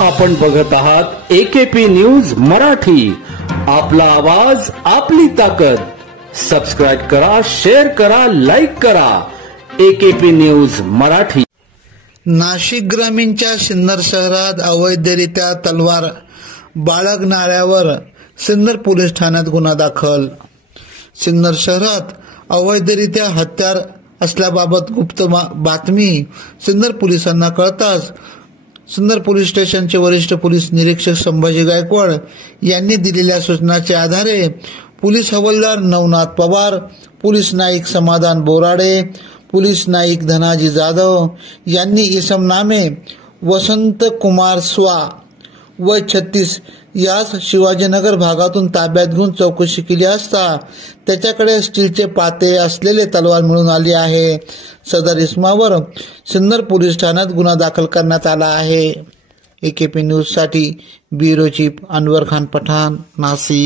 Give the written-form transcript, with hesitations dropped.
आपण बघत आहात AKP न्यूज मराठी. आपला आवाज आपली ताकद. सबस्क्राइब करा, शेअर करा, लाईक करा. AKP news Marathi. नाशिक ग्रामीणच्या सिन्नर शहरात अवैधरित्या तलवार बाळगणाऱ्यावर सिन्नर पोलीस ठाण्यात गुन्हा दाखल. सिन्नर शहरात अवैधरित्या हत्यार असल्याबाबत गुप्त बातमी सिन्नर पोलिसांना कळताच सिन्नर पोलीस स्टेशनचे वरिष्ठ पोलीस निरीक्षक संभाजी गायकवाड यांनी दिलेल्या सूचनाच्या आधारे पोलीस हवालदार नवनाथ पवार, पोलीस नाईक समाधान बोराडे, पोलीस नाईक धनाजी जाधव यांनी इसम नामे वसंत कुमार स्वा वय 36 यास शिवाजीनगर भागातून ताब्यात घेऊन चौकशी केली असता त्याच्याकडे स्टीलचे पाते असलेले तलवार मिळून आली आहे. सदर इसमावर सिन्नर पोलीस ठाण्यात गुन्हा दाखल करण्यात आला आहे. AKP न्यूज साठी ब्युरो चीफ अनवर खान पठाण, नाशिक.